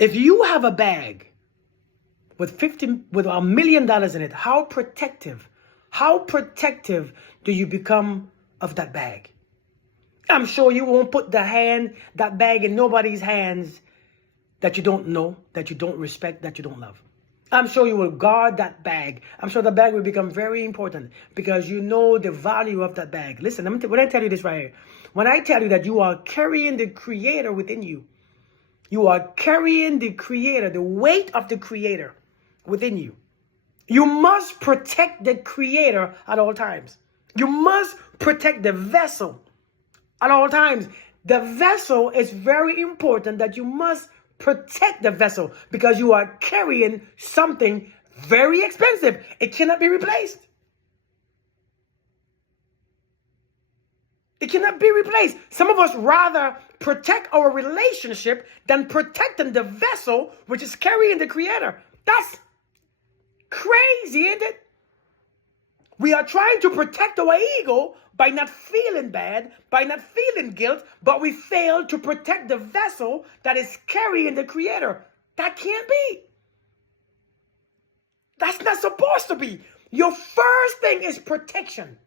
If you have a bag with $1 million in it, how protective do you become of that bag? I'm sure you won't put that bag in nobody's hands that you don't know, that you don't respect, that you don't love. I'm sure you will guard that bag. I'm sure the bag will become very important because you know the value of that bag. Listen, when I tell you this right here, when I tell you that you are carrying the Creator within you, you are carrying the Creator, the weight of the Creator within you. You must protect the Creator at all times. You must protect the vessel at all times. The vessel is very important, that you must protect the vessel because you are carrying something very expensive. It cannot be replaced. It cannot be replaced. Some of us rather protect our relationship than protecting the vessel, which is carrying the Creator. That's crazy, isn't it? We are trying to protect our ego by not feeling bad, by not feeling guilt, but we fail to protect the vessel that is carrying the Creator. That can't be. That's not supposed to be. Your first thing is protection.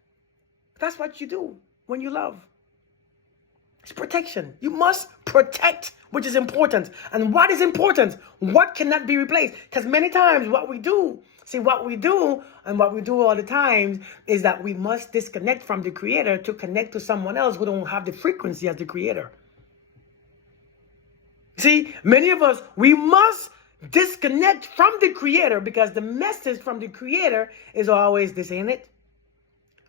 That's what you do when you love. It's protection. You must protect, which is important. And what is important? What cannot be replaced? Because many times what we do all the time is that we must disconnect from the Creator to connect to someone else who don't have the frequency as the Creator. See, many of us, we must disconnect from the Creator because the message from the Creator is always, this ain't it.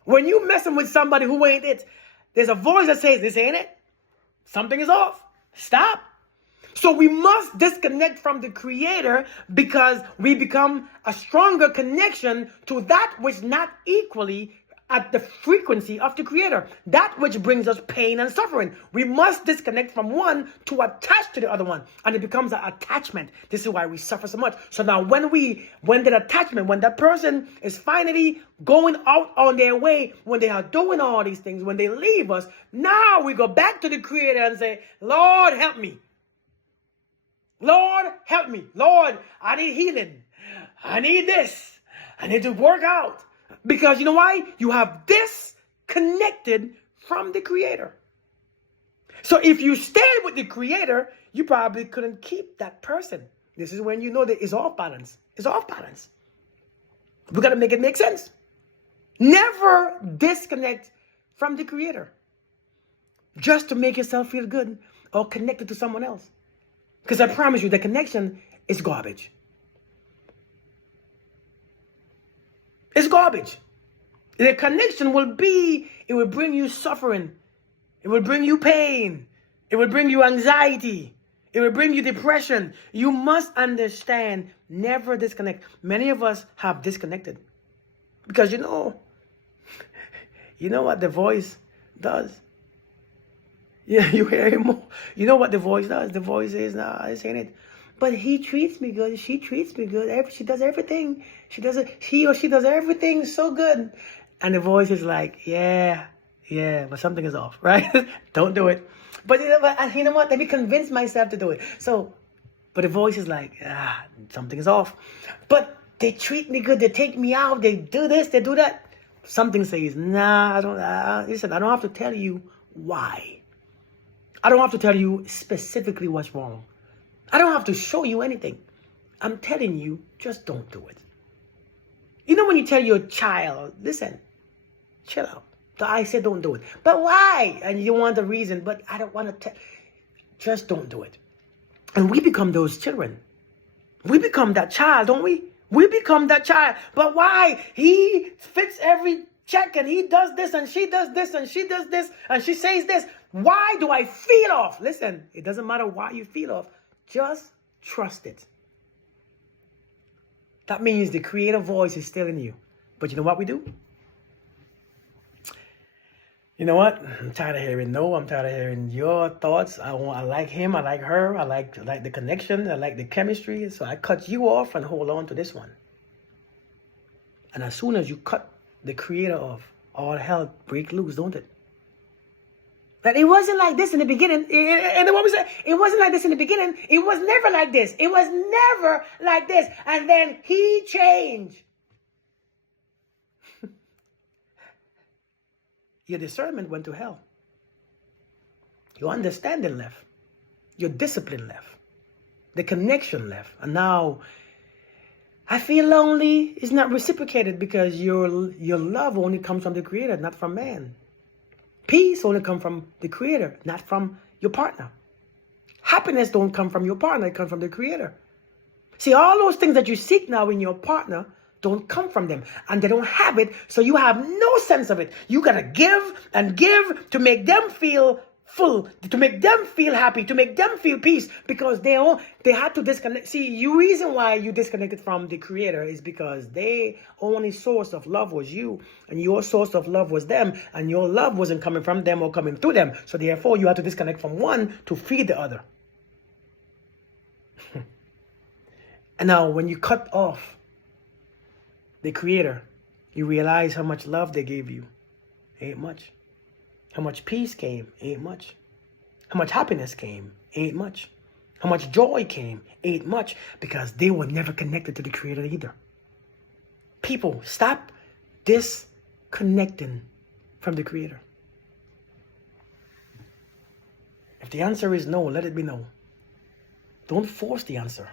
When you messing with somebody who ain't it, there's a voice that says, this ain't it. Something is off. Stop. So we must disconnect from the Creator because we become a stronger connection to that which not equally at the frequency of the Creator. That which brings us pain and suffering. We must disconnect from one to attach to the other one. And it becomes an attachment. This is why we suffer so much. So now when that person is finally going out on their way, when they are doing all these things, when they leave us, now we go back to the Creator and say, Lord, help me. Lord, help me. Lord, I need healing. I need this. I need to work out. Because you know why? You have disconnected from the Creator. So if you stayed with the Creator, you probably couldn't keep that person. This is when you know that it's off balance. It's off balance. We got to make it make sense. Never disconnect from the Creator just to make yourself feel good or connected to someone else. Because I promise you, the connection is garbage. It's garbage. The connection will bring you suffering. It will bring you pain. It will bring you anxiety. It will bring you depression. You must understand, never disconnect. Many of us have disconnected. Because you know what the voice does? Yeah, you hear him more. You know what the voice does? The voice is, nah, this ain't it. But he treats me good. She treats me good. She does everything. He or she does everything so good. And the voice is like, yeah, but something is off, right? Don't do it. But you know what? Let me convince myself to do it. But the voice is like, something is off. But they treat me good. They take me out. They do this. They do that. Something says, nah, I don't. Listen, I don't have to tell you why. I don't have to tell you specifically what's wrong. I don't have to show you anything. I'm telling you, just don't do it. You know when you tell your child, listen, chill out. So I said don't do it. But why? And you want the reason, but I don't want to tell. Just don't do it. And we become those children. We become that child, don't we? We become that child. But why? He fits every check and he does this and she does this and she does this and she says this. Why do I feel off? Listen, it doesn't matter why you feel off. Just trust it. That means the creative voice is still in you. But you know what we do? You know what? I'm tired of hearing no. I'm tired of hearing your thoughts. I like him. I like her. I like the connection. I like the chemistry. So I cut you off and hold on to this one. And as soon as you cut the creator off, all hell break loose, don't it? That it wasn't like this in the beginning. And what we said, it wasn't like this in the beginning. It was never like this. It was never like this. And then he changed. Your discernment went to hell. Your understanding left. Your discipline left. The connection left. And now I feel lonely is not reciprocated because your love only comes from the Creator, not from man. Peace only comes from the Creator, not from your partner. Happiness don't come from your partner, it comes from the Creator. See, all those things that you seek now in your partner don't come from them. And they don't have it, so you have no sense of it. You got to give and give to make them feel full, to make them feel happy, to make them feel peace, because they had to disconnect. See, you reason why you disconnected from the Creator is because their only source of love was you, and your source of love was them, and your love wasn't coming from them or coming through them. So therefore, you had to disconnect from one to feed the other. And now, when you cut off the Creator, you realize how much love they gave you. Ain't much. How much peace came? Ain't much. How much happiness came? Ain't much. How much joy came? Ain't much. Because they were never connected to the Creator either. People, stop disconnecting from the Creator. If the answer is no, let it be no. Don't force the answer.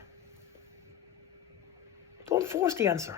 Don't force the answer.